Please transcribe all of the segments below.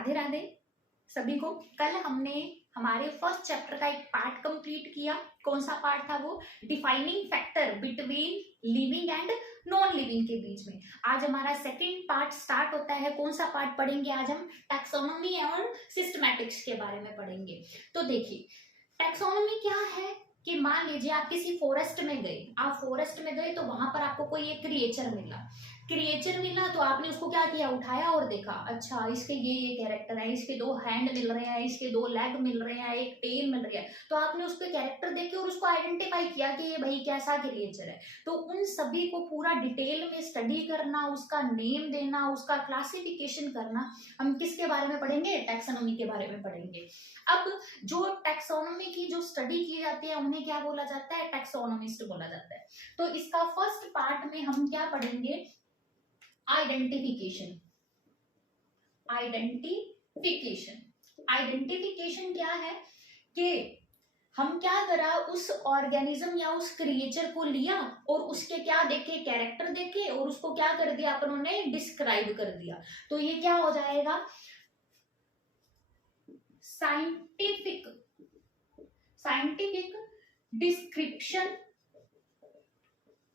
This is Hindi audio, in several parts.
राधे राधे सभी को। कल हमने हमारे फर्स्ट चैप्टर का एक पार्ट कंप्लीट किया। कौन सा पार्ट था वो? Defining factor between living and non living के बीच में। आज हमारा सेकंड पार्ट स्टार्ट होता है। कौन सा पार्ट पढ़ेंगे आज हम? टैक्सोनॉमी और सिस्टमैटिक्स के बारे में पढ़ेंगे। तो देखिए, टैक्सोनॉमी क्या है कि मान लीजिए आप किसी फॉरेस्ट में गए, तो वहां पर आपको कोई एक क्रिएचर मिला, तो आपने उसको क्या किया? उठाया और देखा, अच्छा इसके ये कैरेक्टर है, इसके 2 हैंड मिल रहे हैं, इसके 2 लेग मिल रहे हैं, एक टेल मिल रही है। तो आपने उसके कैरेक्टर देखे और उसको आइडेंटिफाई किया कि ये भाई कैसा क्रिएचर है। तो उन सभी को पूरा डिटेल में स्टडी करना, उसका नेम देना, उसका क्लासिफिकेशन करना, हम किसके बारे में पढ़ेंगे? टैक्सोनॉमी के बारे में पढ़ेंगे। अब जो टैक्सोनॉमी की जो स्टडी की जाती है उन्हें क्या बोला जाता है? टैक्सोनॉमिस्ट बोला जाता है। तो इसका फर्स्ट पार्ट में हम क्या पढ़ेंगे? आइडेंटिफिकेशन क्या है कि हम क्या करा, उस ऑर्गेनिज्म या उस क्रिएचर को लिया और उसके क्या देखे? कैरेक्टर देखे और उसको क्या कर दिया? अपन ने डिस्क्राइब कर दिया। तो ये क्या हो जाएगा? Scientific description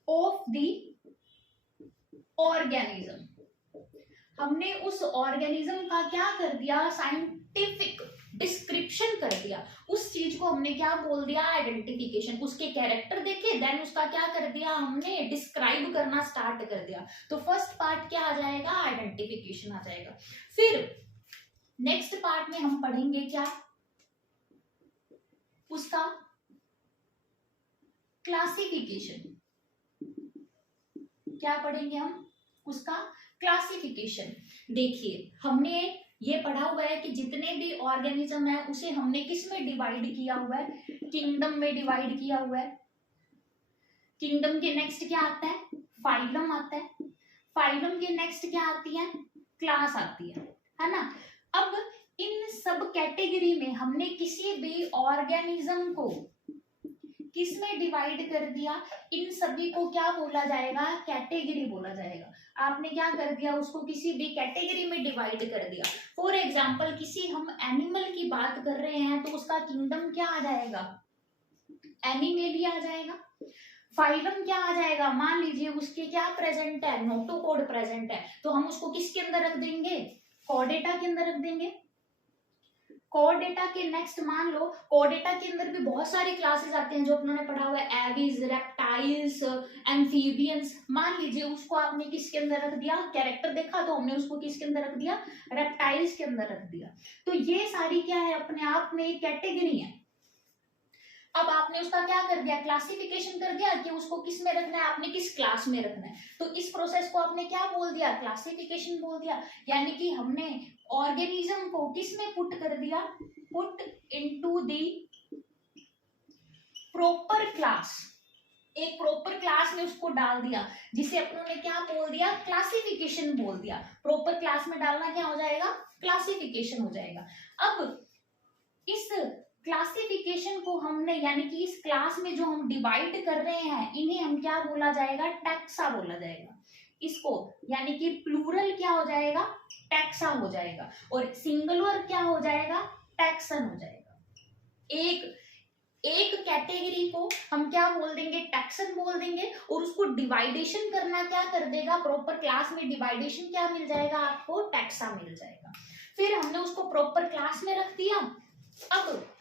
of the organism. हमने उस ऑर्गेनिज्म का क्या कर दिया? साइंटिफिक डिस्क्रिप्शन कर दिया। उस चीज को हमने क्या बोल दिया? आइडेंटिफिकेशन। उसके कैरेक्टर देखे, देन उसका क्या कर दिया? हमने डिस्क्राइब करना स्टार्ट कर दिया। तो फर्स्ट पार्ट क्या आ जाएगा? आइडेंटिफिकेशन आ जाएगा। फिर नेक्स्ट पार्ट में हम पढ़ेंगे क्या? उसका क्लासिफिकेशन। क्या पढ़ेंगे हम? उसका क्लासिफिकेशन। देखिए, हमने ये पढ़ा हुआ है कि जितने भी ऑर्गेनिज्म है उसे हमने किस में डिवाइड किया हुआ है? किंगडम में डिवाइड किया हुआ है। किंगडम के नेक्स्ट क्या आता है? फाइलम आता है। फाइलम के नेक्स्ट क्या आती है? क्लास आती है ना। अब इन सब कैटेगरी में हमने किसी भी ऑर्गेनिज्म को किस में डिवाइड कर दिया? इन सभी को क्या बोला जाएगा? कैटेगरी बोला जाएगा। आपने क्या कर दिया? उसको किसी भी कैटेगरी में डिवाइड कर दिया। फॉर एग्जाम्पल, किसी हम एनिमल की बात कर रहे हैं तो उसका किंगडम क्या आ जाएगा? एनिमेलिया आ जाएगा। फाइलम क्या आ जाएगा? मान लीजिए उसके क्या प्रेजेंट है? नोटोकॉड प्रेजेंट है, तो हम उसको किसके अंदर रख देंगे? कॉर्डेटा के अंदर रख देंगे। कॉर्डेटा के नेक्स्ट मान लो, कॉर्डेटा के अंदर भी बहुत सारे क्लासेस आते हैं जो अपनों ने पढ़ा हुआ है, एविज, रेप्टाइल्स, एम्फीबियंस। मान लीजिए उसको आपने किसके अंदर रख दिया? कैरेक्टर देखा तो हमने उसको किसके अंदर रख दिया? रेप्टाइल्स के अंदर रख दिया। तो ये सारी क्या है? अपने आप में एक कैटेगरी है। अब आपने उसका क्या कर दिया? क्लासिफिकेशन कर दिया कि उसको किस में रखना है, आपने किस क्लास में रखना है। तो इस प्रोसेस को आपने क्या बोल दिया? क्लासिफिकेशन बोल दिया। यानी कि हमने ऑर्गेनिज्म को किस में पुट कर दिया? Put into the proper class. एक प्रॉपर क्लास में उसको डाल दिया, जिसे अपनों ने क्या बोल दिया? क्लासिफिकेशन बोल दिया। प्रॉपर क्लास में डालना क्या हो जाएगा? क्लासिफिकेशन हो जाएगा। अब इस क्लासिफिकेशन को हमने, यानी कि इस क्लास में जो हम डिवाइड कर रहे हैं, इन्हें हम क्या बोला जाएगा? टैक्सा बोला जाएगा इसको। यानी कि प्लूरल क्या हो जाएगा? टैक्सा हो जाएगा। और सिंगुलर क्या हो जाएगा? टैक्सन हो जाएगा। एक कैटेगरी को हम क्या बोल देंगे? टैक्सन बोल देंगे। और उसको डिवाइडेशन करना क्या कर देगा? प्रॉपर क्लास में डिवाइडेशन क्या मिल जाएगा आपको? टैक्सा मिल जाएगा। फिर हमने उसको प्रॉपर क्लास में रख दिया। अब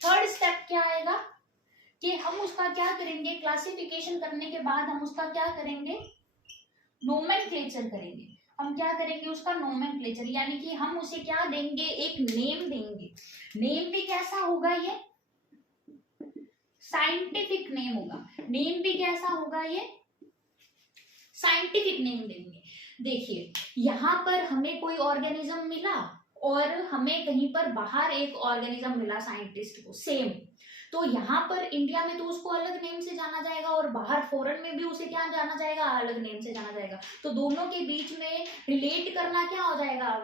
थर्ड स्टेप क्या आएगा कि हम उसका क्या करेंगे? क्लासिफिकेशन करने के बाद हम उसका क्या करेंगे? नोमेनक्लेचर करेंगे। हम क्या करेंगे? उसका नोमेनक्लेचर, यानी कि हम उसे क्या देंगे? एक नेम देंगे। नेम भी कैसा होगा? ये साइंटिफिक नेम होगा। नेम भी कैसा होगा? ये साइंटिफिक नेम देंगे। देखिए, यहां पर हमें कोई ऑर्गेनिज्म मिला और हमें कहीं पर बाहर एक ऑर्गेनिज्म मिला साइंटिस्ट को, सेम। तो यहाँ पर इंडिया में तो उसको अलग नेम से जाना जाएगा और बाहर फॉरेन में भी उसे क्या जाना जाएगा? अलग नेम से जाना जाएगा। तो दोनों के बीच में रिलेट करना क्या हो जाएगा?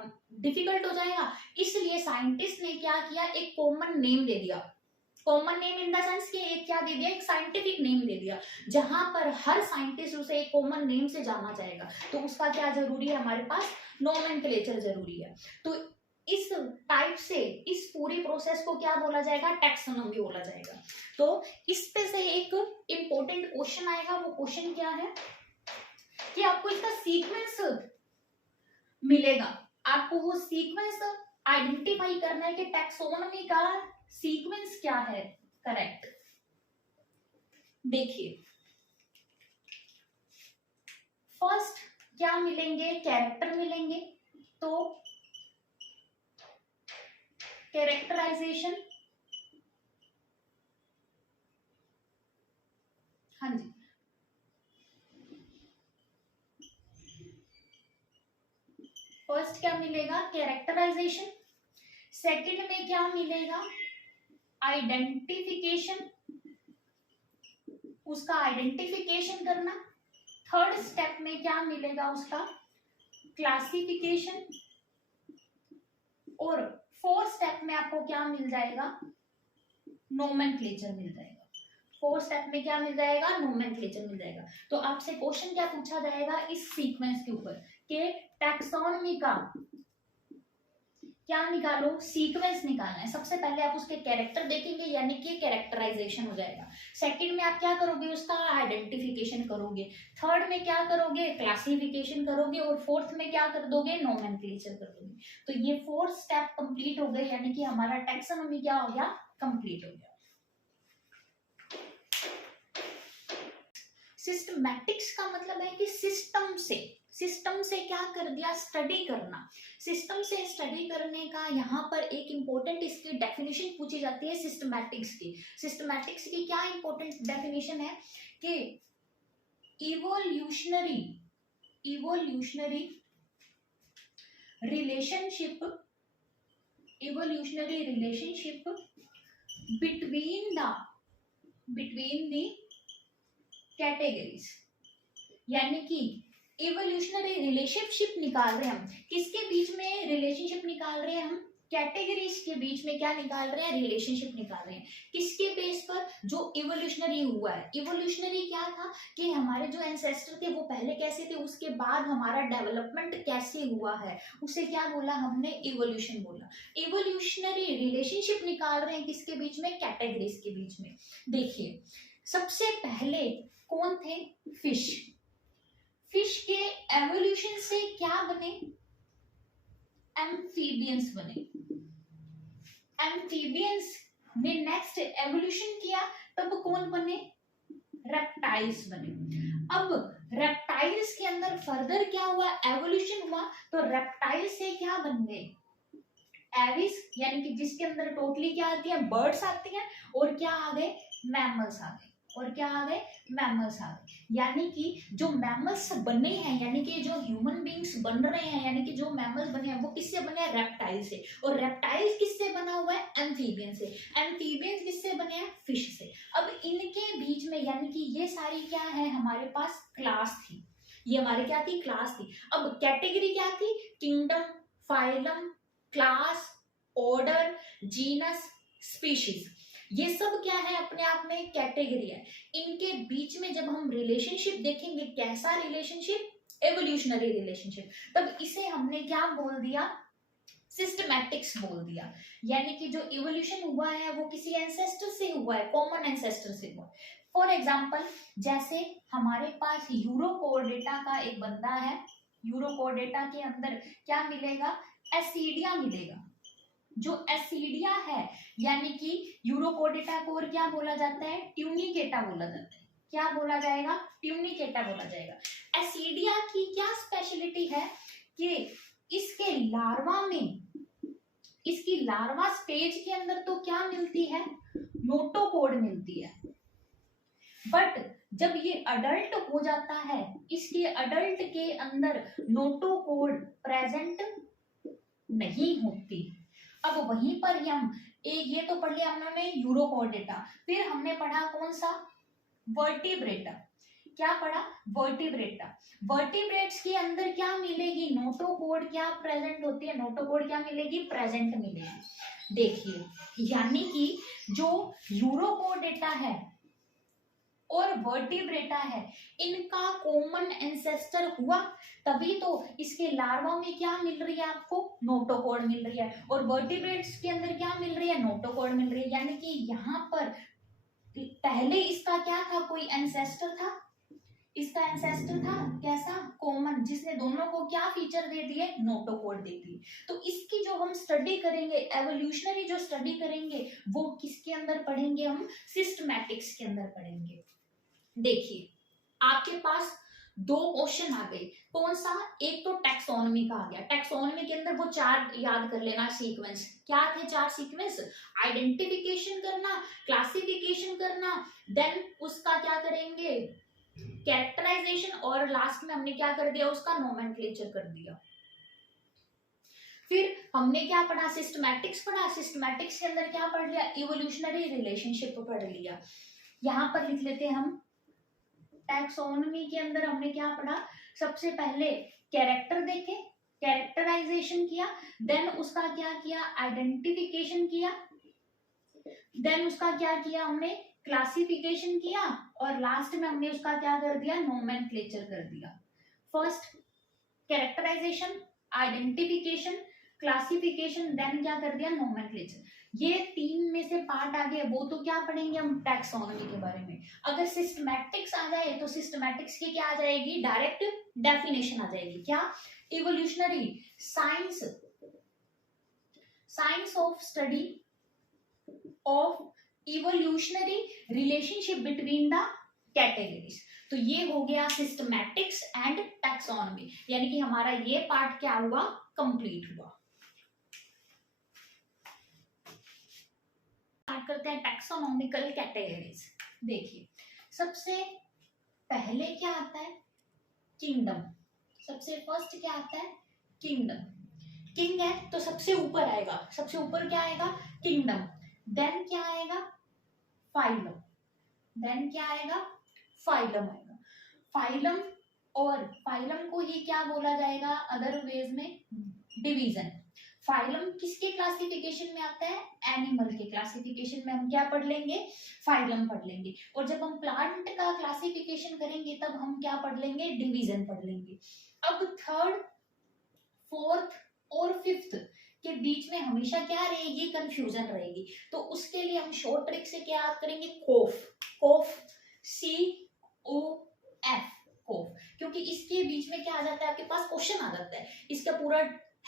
डिफिकल्ट हो जाएगा। इसलिए साइंटिस्ट ने क्या किया? एक कॉमन नेम दे दिया। Common name in the sense कि एक क्या दे दिया? एक साइंटिफिक नेम दे दिया, जहां पर हर साइंटिस्ट उसे एक कॉमन नेम से जाना जाएगा। तो उसका क्या जरूरी है? हमारे पास नोमेनक्लेचर जरूरी है। तो इस टाइप से इस पूरी प्रोसेस को क्या बोला जाएगा, टैक्सोनॉमी बोला जाएगा। तो इस पे से एक इंपॉर्टेंट क्वेश्चन आएगा, वो क्वेश्चन क्या है कि आपको इसका सीक्वेंस मिलेगा, आपको वो सीक्वेंस आइडेंटिफाई करना है कि टैक्सोनॉमी का सीक्वेंस क्या है करेक्ट। देखिए फर्स्ट क्या मिलेंगे, कैरेक्टर मिलेंगे, तो कैरेक्टराइजेशन, हाँ जी, फर्स्ट क्या मिलेगा, कैरेक्टराइजेशन। सेकंड में क्या मिलेगा, आइडेंटिफिकेशन, उसका आइडेंटिफिकेशन करना। थर्ड स्टेप में क्या मिलेगा, उसका क्लासिफिकेशन। और फोर्थ स्टेप में आपको क्या मिल जाएगा, नोमेनक्लेचर मिल जाएगा। फोर्थ स्टेप में क्या मिल जाएगा, नोमेनक्लेचर मिल जाएगा। तो आपसे क्वेश्चन क्या पूछा जाएगा इस सीक्वेंस के ऊपर कि टैक्सोनॉमी का क्या निकालो, सीक्वेंस निकालना है। सबसे पहले आप उसके कैरेक्टर देखेंगे, यानी कि कैरेक्टराइजेशन हो जाएगा। सेकंड में आप क्या करोगे, उसका आइडेंटिफिकेशन करोगे। थर्ड में क्या करोगे, क्लासिफिकेशन करोगे। और फोर्थ में क्या कर दोगे, नोमेनक्लेचर कर दोगे। तो ये फोर्थ स्टेप कंप्लीट हो गए, यानी कि हमारा टैक्सोनॉमी क्या हो गया, कंप्लीट हो गया। सिस्टमैटिक्स का मतलब है कि सिस्टम से क्या कर दिया, स्टडी करना। सिस्टम से स्टडी करने का यहाँ पर एक इंपॉर्टेंट इसकी डेफिनेशन पूछी जाती है सिस्टमैटिक्स की। सिस्टमैटिक्स की क्या इंपॉर्टेंट डेफिनेशन है कि evolutionary relationship between the categories, यानी कि इवोल्यूशनरी रिलेशनशिप निकाल रहे हैं हम, किसके बीच में रिलेशनशिप निकाल रहे हैं हम, कैटेगरीज के बीच में क्या निकाल रहे हैं, रिलेशनशिप निकाल रहे हैं। किसके बेस पर, जो इवोल्यूशनरी हुआ है। इवोल्यूशनरी क्या था कि हमारे जो एंसेस्टर थे वो पहले कैसे थे, उसके बाद हमारा डेवलपमेंट कैसे हुआ है, उसे क्या बोला हमने, इवोल्यूशन बोला। इवोल्यूशनरी रिलेशनशिप निकाल रहे हैं किसके बीच में, कैटेगरीज के बीच में। देखिए सबसे पहले कौन थे, फिश के एवोल्यूशन से क्या बने, एम्फीबियंस बने। एम्फीबियंस ने नेक्स्ट एवोल्यूशन किया, तब कौन बने, रेप्टाइल्स बने। अब रेप्टाइल्स के अंदर फर्दर क्या हुआ, एवोल्यूशन हुआ, तो रेप्टाइल से क्या बन गए, एविस, यानी कि जिसके अंदर टोटली क्या आती है, बर्ड्स आती हैं, और क्या आ गए, मैमल्स आ गए, और क्या आ गए, मैमल्स आ गए। यानी कि जो मैमल्स बने हैं, यानी कि जो ह्यूमन बींग्स बन रहे हैं, यानी कि जो मैमल्स बने हैं वो किससे बने हैं, रेप्टाइल से। और रेप्टाइल किससे बना हुआ है, एम्फीबियन से। एम्फीबियन किससे बने हैं, फिश से। अब इनके बीच में, यानी कि ये सारी क्या है, हमारे पास क्लास थी, ये हमारे क्या थी, क्लास थी। अब कैटेगरी क्या थी, kingdom, phylum, class, order, genus, species, ये सब क्या है, अपने आप में कैटेगरी है। इनके बीच में जब हम रिलेशनशिप देखेंगे, कैसा रिलेशनशिप, एवोल्यूशनरी रिलेशनशिप, तब इसे हमने क्या बोल दिया, सिस्टमैटिक्स बोल दिया। यानी कि जो इवोल्यूशन हुआ है वो किसी एंसेस्टर से हुआ है, कॉमन एंसेस्टर से हुआ। फॉर एग्जाम्पल जैसे हमारे पास यूरोकोर्डेटा का एक बंदा है, यूरोकोर्डेटा के अंदर क्या मिलेगा, एसिडिया मिलेगा। जो एसिडिया है, यानी कि यूरोकोर्डेटा को और क्या बोला जाता है, ट्यूनिकेटा बोला जाता है। क्या बोला जाएगा, ट्यूनिकेटा बोला जाएगा। एसिडिया की क्या स्पेशलिटी है कि इसके लार्वा में, इसकी लार्वा स्टेज के अंदर तो क्या मिलती है, नोटोकोड मिलती है। बट जब ये अडल्ट हो जाता है, इसके अडल्ट के अंदर नोटोकोड प्रेजेंट नहीं होती। अब वहीं पर हम एक ये तो पढ़ लिया हमने यूरोकोर्डेटा, फिर हमने पढ़ा कौन सा, वर्टिब्रेटा। क्या पढ़ा, वर्टिब्रेटा। वर्टिब्रेट्स के अंदर क्या मिलेगी, नोटोकोड क्या प्रेजेंट होती है, नोटोकोड क्या मिलेगी, प्रेजेंट मिलेगी। देखिए यानी कि जो यूरोकोर्डेटा है और वर्टिब्रेटा है, इनका कॉमन एंसेस्टर हुआ, तभी तो इसके लार्वा में क्या मिल रही है आपको, नोटोकॉर्ड मिल रही है, और वर्टिब्रेट्स के अंदर क्या मिल रही है, नोटोकॉर्ड मिल रही है। यानी कि यहाँ पर पहले इसका क्या था, कोई एंसेस्टर था, इसका एंसेस्टर था कैसा, कॉमन, जिसने दोनों को क्या फीचर दे दिए, नोटोकॉर्ड दे दिए। तो इसकी जो हम स्टडी करेंगे, एवोल्यूशनरी जो स्टडी करेंगे, वो किसके अंदर पढ़ेंगे, हम सिस्टमैटिक्स के अंदर पढ़ेंगे। देखिए आपके पास दो क्वेश्चन आ गए, कौन सा, एक तो टैक्सोनॉमी का आ गया, टैक्सोनॉमी के अंदर वो चार याद कर लेना सीक्वेंस, क्या थे चार सीक्वेंस, आइडेंटिफिकेशन करना, क्लासिफिकेशन करना, देन उसका क्या करेंगे, कैरेक्टराइजेशन, और लास्ट में हमने क्या कर दिया, उसका नोमेनक्लेचर कर दिया। फिर हमने क्या पढ़ा, सिस्टमैटिक्स पढ़ा, सिस्टमैटिक्स के अंदर क्या पढ़ लिया, इवोल्यूशनरी रिलेशनशिप पढ़ लिया। यहां पर लिख लेते हैं हम, टैक्सोनॉमी के अंदर हमने क्या पढ़ा, सबसे पहले कैरेक्टर देखे, कैरेक्टराइजेशन किया, देन उसका क्या किया, आइडेंटिफिकेशन किया, देन उसका क्या किया हमने, क्लासिफिकेशन किया, और लास्ट में हमने उसका क्या कर दिया, नोमेनक्लेचर कर दिया। First characterisation, identification, classification, then क्या कर दिया, नोमेनक्लेचर। ये तीन में से पार्ट आ गए, वो तो क्या पढ़ेंगे हम, टैक्सोनॉमी के बारे में। अगर सिस्टमैटिक्स आ जाए तो सिस्टमैटिक्स की क्या आ जाएगी, डायरेक्ट डेफिनेशन आ जाएगी, क्या, evolutionary science, science of study of evolutionary relationship between the categories. तो ये हो गया सिस्टमैटिक्स एंड टैक्सोनॉमी, यानी कि हमारा ये पार्ट क्या हुआ, कंप्लीट हुआ। स्टार्ट करते हैं टैक्सोनॉमिकल कैटेगरीज। देखिए सबसे पहले क्या आता है, किंगडम, सबसे फर्स्ट क्या आता है, किंगडम, किंग है तो सबसे ऊपर आएगा, सबसे ऊपर क्या आएगा, किंगडम, देन क्या आएगा, फाइलम, देन क्या आएगा, फाइलम आएगा, फाइलम, और फाइलम को ही क्या बोला जाएगा अदर वेज में, डिवीजन। फाइलम किसके क्लासिफिकेशन में आता है, एनिमल के क्लासिफिकेशन में हम क्या पढ़ लेंगे, फाइलम पढ़ लेंगे, और जब हम प्लांट का क्लासिफिकेशन करेंगे तब हम क्या पढ़ लेंगे, डिवीजन पढ़ लेंगे। अब थर्ड, फोर्थ और फिफ्थ के बीच में हमेशा क्या रहेगी, कंफ्यूजन रहेगी, तो उसके लिए हम शॉर्ट ट्रिक से क्या याद करेंगे, कोफ, कोफ, COF, कोफ, क्योंकि इसके बीच में क्या आ जाता है, आपके पास क्वेश्चन आ जाता है, इसका पूरा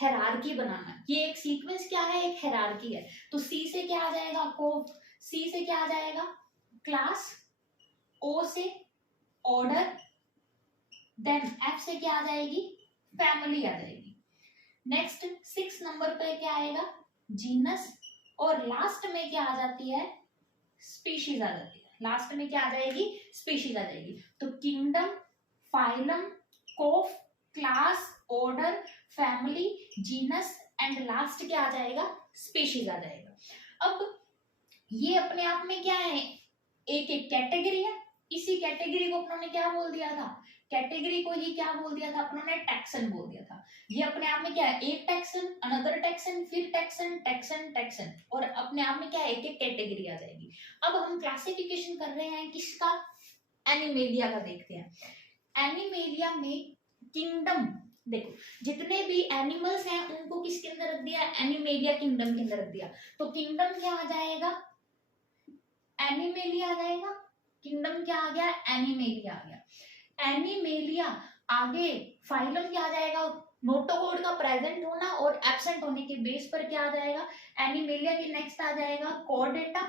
हेरारकी बनाना, ये एक सीक्वेंस क्या है, एक हेरारकी है, तो सी से क्या आ जाएगा, कोफ, सी से क्या आ जाएगा, क्लास, ओ से ऑर्डर, देन एफ से क्या आ जाएगी, फैमिली आ जाएगी। नेक्स्ट 6 नंबर पे क्या आएगा, जीनस, और लास्ट में क्या आ जाती है, स्पीशीज आ जाती है, लास्ट में क्या आ जाएगी, स्पीशीज आ जाएगी। तो किंगडम, फाइलम, कोफ, class, order, family, genus, and last क्या आ जाएगा, स्पीशीज आ जाएगा। अब ये अपने आप में क्या है, एक एक कैटेगरी है, इसी कैटेगरी को अपनों ने क्या बोल दिया था, कैटेगरी को ही क्या बोल दिया था अपनों ने, टैक्सन बोल दिया था। ये अपने आप में क्या है, एक टैक्सन, अनदर टैक्सन, फिर टैक्सन, टैक्सन, टैक्सन, और अपने आप में क्या है, एक एक कैटेगरी आ जाएगी। अब हम क्लासिफिकेशन कर रहे हैं किसका, एनिमेलिया का देखते हैं। एनिमेलिया में किंगडम, देखो जितने भी एनिमल्स हैं उनको किसके अंदर रख दिया, एनिमेलिया किंगडम के अंदर रख दिया, तो किंगडम क्या आ जाएगा, एनिमेलिया आ जाएगा, किंगडम क्या आ गया, एनिमेलिया आ गया। एनिमेलिया आगे फाइलम क्या आ जाएगा, नोटोकॉर्ड का प्रेजेंट होना और एब्सेंट होने के बेस पर क्या आ जाएगा, एनिमेलिया के नेक्स्ट आ जाएगा कॉर्डेटा,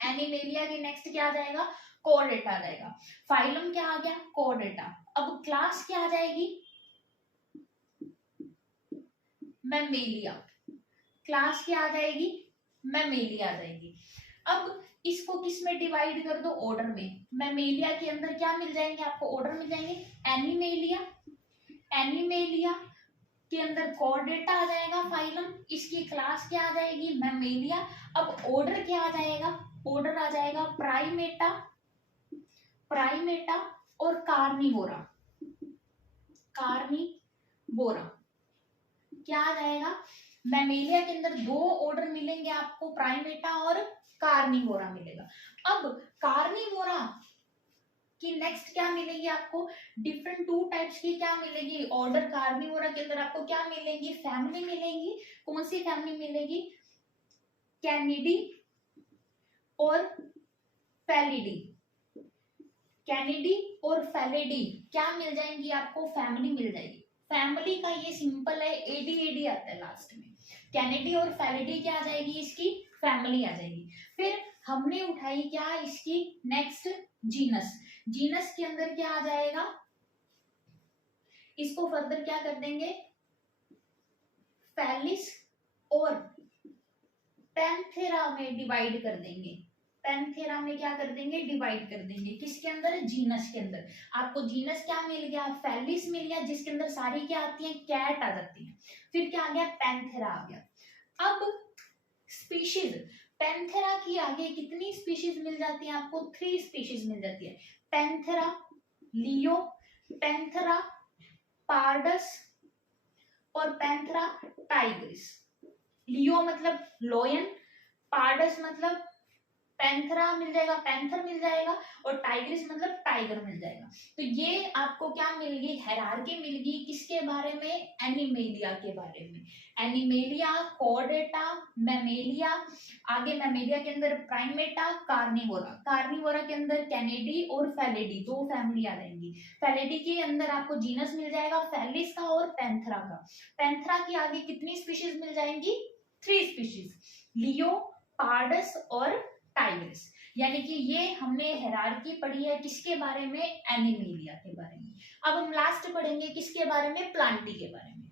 एनिमेलिया के नेक्स्ट क्या आ जाएगा, कॉर्डेटा आ जाएगा। फाइलम क्या आ गया, कॉर्डेटा। अब क्लास क्या आ जाएगी, मैमेलिया, क्लास क्या आ जाएगी, मैमेलिया आ जाएगी। अब इसको किस में डिवाइड कर दो, ऑर्डर में, मैमेलिया के अंदर क्या मिल जाएंगे आपको, ऑर्डर मिल जाएंगे, एनिमेलिया, एनिमेलिया के अंदर कॉर्डेटा आ जाएगा फाइलम, इसकी क्लास क्या आ जाएगी, मैमेलिया। अब ऑर्डर क्या आ जाएगा, ऑर्डर आ जाएगा प्राइमेटा, प्राइमेटा और कार्निवोरा, कार्निवोरा क्या आ जाएगा, मैमेलिया के अंदर 2 ऑर्डर मिलेंगे आपको, प्राइमेटा और कार्निवोरा मिलेगा। अब कार्निवोरा कि नेक्स्ट क्या मिलेगी आपको, डिफरेंट 2 टाइप्स की क्या मिलेगी, ऑर्डर कार्निवोरा के अंदर आपको क्या मिलेंगी, फैमिली मिलेंगी। कौन सी फैमिली मिलेगी, कैनिडी और फैलिडी। कैनिडी और फैलिडी क्या मिल जाएंगी आपको, फैमिली मिल जाएगी। फैमिली का ये सिंपल है, एडी एडी आता है लास्ट में। कैनिडी और फैलिडी क्या आ जाएगी, इसकी फैमिली आ जाएगी। फिर हमने उठाई क्या इसकी नेक्स्ट जीनस। जीनस के अंदर क्या आ जाएगा, इसको फर्दर क्या कर देंगे, फैलिस और पैंथेरा में डिवाइड कर देंगे। पैंथेरा में क्या कर देंगे, डिवाइड कर देंगे। किसके अंदर, जीनस के अंदर। आपको जीनस क्या मिल गया, फैलिस मिल गया, जिसके अंदर सारी क्या आती है, कैट आ जाती है। फिर क्या आ गया, पैंथेरा आ गया। अब स्पीशीज, पैंथेरा की आगे कितनी स्पीशीज मिल जाती है आपको, 3 स्पीशीज मिल जाती है। पैंथेरा लियो, पैंथेरा पार्डस और पैंथेरा टाइग्रिस। लियो मतलब लोयन, पार्डस मतलब पैंथरा मिल जाएगा, पैंथर मिल जाएगा, और टाइग्रिस मतलब टाइगर मिल जाएगा। तो ये आपको क्या मिल गई, हायरार्की मिल गई किसके बारे में, एनिमेलिया के बारे में। एनिमेलिया, कॉर्डेटा, मैमेलिया, आगे मैमेलिया के अंदर प्राइमेटा, कार्निवोरा। कार्निवोरा के अंदर कैनिडी और फैलिडी 2 फैमिली आ जाएंगी। फैलिडी के अंदर आपको जीनस मिल जाएगा, फैलिस का और पैंथरा का। पैंथरा की आगे कितनी स्पीशीज मिल जाएंगी, 3 स्पीशीज, लियो, पार्डस और टाइग्रिस। यानी कि ये हमने हायरार्की पढ़ी है किसके बारे में, एनिमेलिया के बारे में। अब हम लास्ट पढ़ेंगे किसके बारे में, प्लांटी के बारे में।